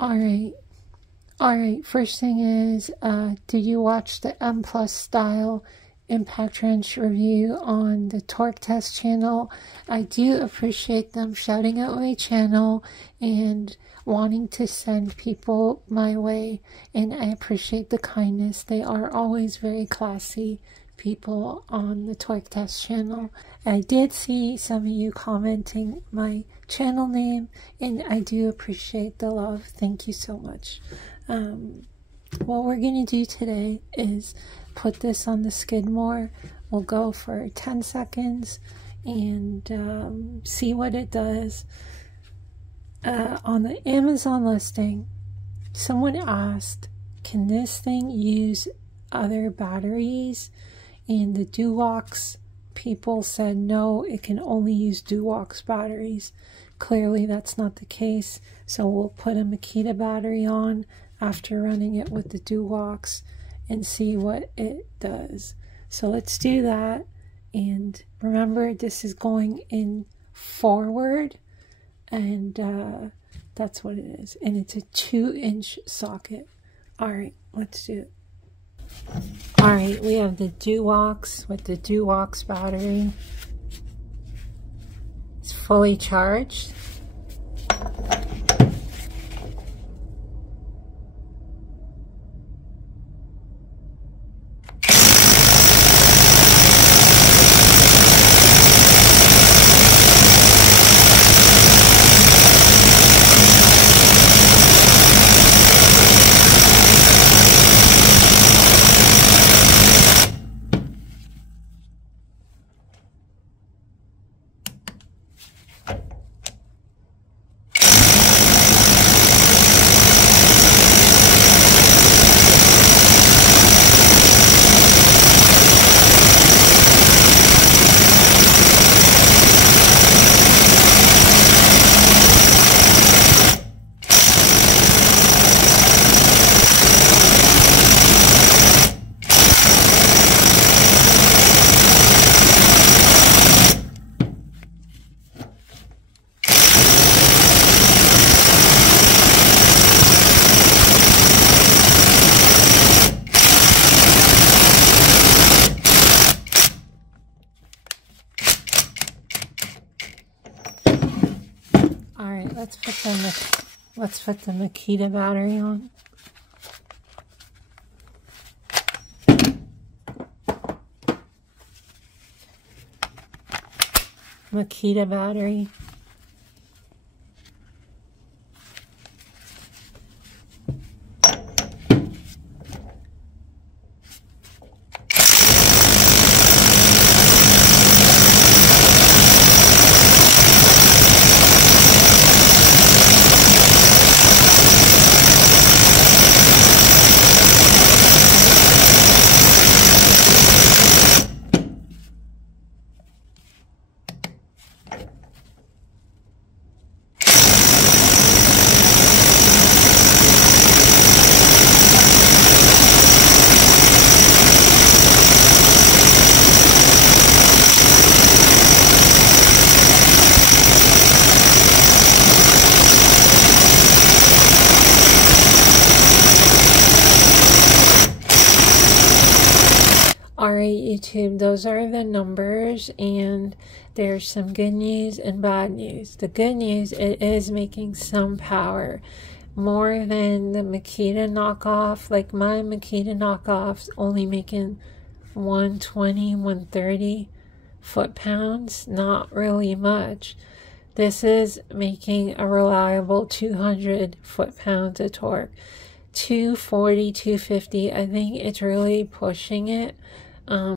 Alright, first thing is, did you watch the M Plus style impact wrench review on the Torque Test channel? I do appreciate them shouting out my channel and wanting to send people my way, and I appreciate the kindness. They are always very classy people on the Torque Test channel. I did see some of you commenting my channel name, and I do appreciate the love. Thank you so much. What we're going to do today is put this on the Skidmore. We'll go for 10 seconds and see what it does. On the Amazon listing, someone asked, can this thing use other batteries? And the Dowox people said no, it can only use Dowox batteries. Clearly that's not the case, so we'll put a Makita battery on after running it with the Dowox and see what it does. So let's do that, and remember this is going in forward, and that's what it is, and it's a 2-inch socket. Alright, let's do it. Alright, we have the Dowox with the Dowox battery. It's fully charged. Alright, let's put the Makita battery on. Makita battery. Alright YouTube, those are the numbers, and there's some good news and bad news. The good news, it is making some power, more than the Makita knockoff. Like my Makita knockoff's only making 120, 130 foot-pounds, not really much. This is making a reliable 200 foot-pounds of torque. 240, 250, I think it's really pushing it.